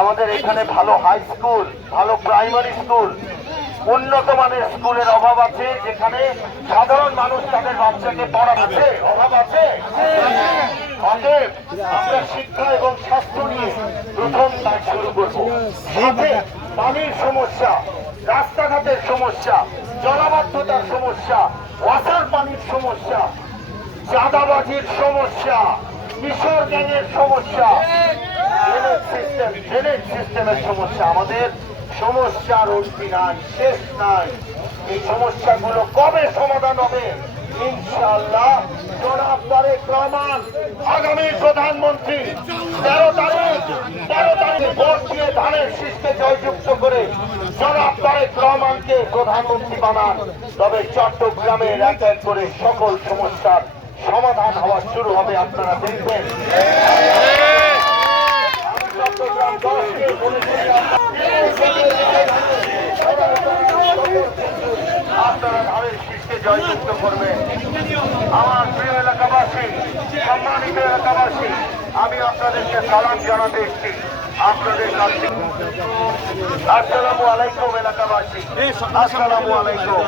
আমাদের এখানে ভালো হাই স্কুল, ভালো প্রাইমারি স্কুল, উন্নত মানের স্কুলের অভাব আছে, যেখানে সাধারণ মানুষ তাদের বাচ্চাকে পড়াচ্ছে, অভাব আছে। অতএব আমরা শিক্ষা এবং স্বাস্থ্য নিয়ে প্রথম কাজ শুরু করব। সাথে পানির সমস্যা, রাস্তাঘাটের সমস্যা, জলাবদ্ধতার সমস্যা, ওয়াসার পানির সমস্যা, চাঁদাবাজির সমস্যা, কিশোর গ্যাংয়ের সমস্যা, ড্রেনেজ সিস্টেমের সমস্যা। আমাদের সমস্যার অন্তি নাই, শেষ নাই। এই সমস্যাগুলো কবে সমাধান হবে? ইনশাআল্লাহ জনাব তারেক রহমান আগামী প্রধানমন্ত্রী 13 তারিখে ভোট দিয়ে ধানের শীষকে জয়যুক্ত করে জনাব তারেক রহমানকে প্রধানমন্ত্রী বানান। তবে চট্টগ্রামের এক এক করে সকল সমস্যার সমাধান হওয়া শুরু হবে, আপনারা দেখবেন। চট্টগ্রাম 10কে আপনারা ধানের শীষকে জয়যুক্ত করবেন। আমার প্রিয় এলাকাবাসী, সম্মানিত এলাকাবাসী, আমি আপনাদেরকে সালাম জানাতে এসেছি আপনাদের কাছে। আসসালামু আলাইকুম এলাকাবাসী, আসসালামু আলাইকুম।